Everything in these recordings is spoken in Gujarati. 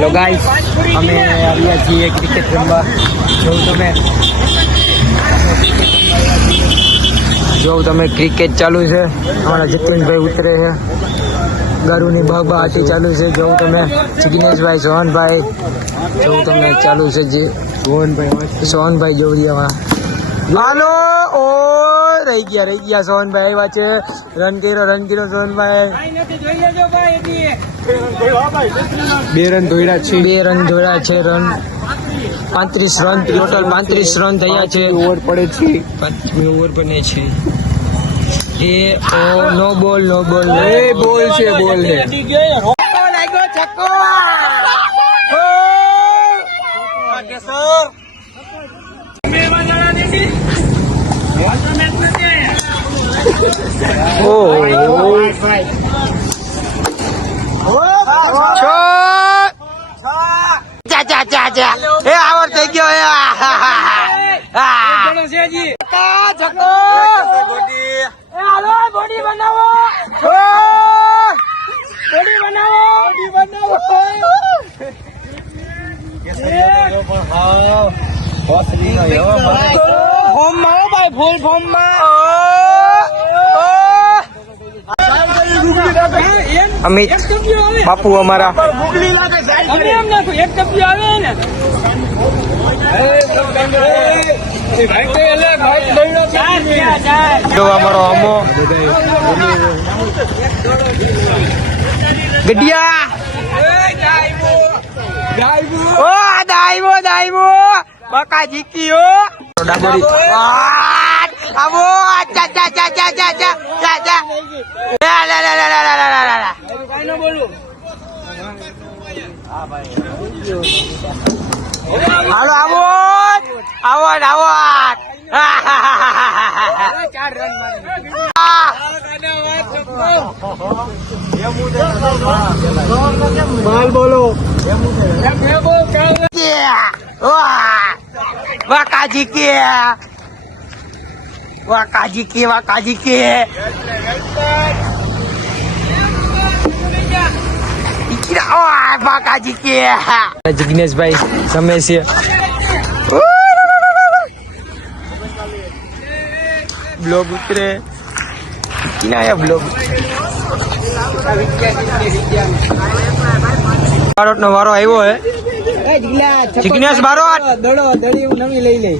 હેલો ગાઈસ, અમે આવ્યા છીએ ક્રિકેટ રમવા. જો તમે ક્રિકેટ ચાલુ છે. અમારા જતીનભાઈ ઉતરે છે. ગારુની બાબા આટી ચાલુ છે. જો તમે જિગ્નેશભાઈ, સોહનભાઈ, જો તમે ચાલુ છે. જે સોહનભાઈ જોડિયામાં હાલો. ઓ રહી ગયા સોહનભાઈ આવ્યા છે. રન કર્યો સોહનભાઈ. 2 રન ધોળ્યા છે. 35 રન ટોટલ 35 રન થયા છે. ઓવર પડે છે. 5 ઓવર બને છે. એ નો બોલ એ બોલ છે. છક્કો એ આવડ થઈ ગયો. બોડી બનાવો. ફૂલ ફોર્મમાં અમિત બાપુ અમારા જો અમારો અમો ગડિયા દાઈવો બકા જીક્યો ડાબોરી આવો હાલો આવો બોલો વાકાજી કે જિગ્નેશભાઈ સમય છે. બ્લોગ ઉતરે બ્લોગ બારોટ નો વારો આવ્યો હે. જિગ્નેશ બારોટ દડી નવી લઈ લે.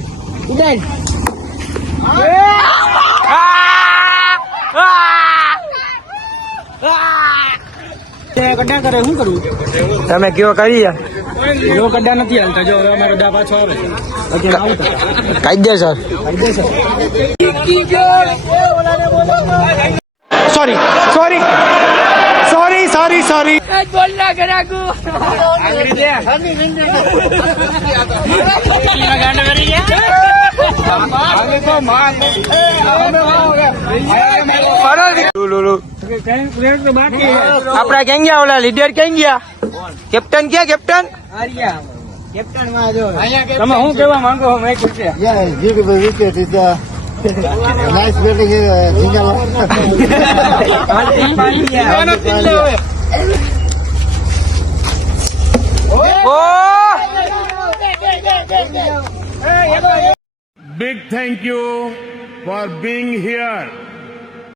કડા કરે શું કરું? તમે કયો કરી જો કડા નથી હાલતા. જો અમારો દા પાછો આવે કાયદેસર. સોરી બોલ ના કરાકુ આપડા ક્યાં ગયા? ઓલા લીડર ક્યાં ગયા? કેપ્ટન ક્યાં? કેપ્ટન તમે શું કેવા માંગો? Nice batting Big thank you for being here.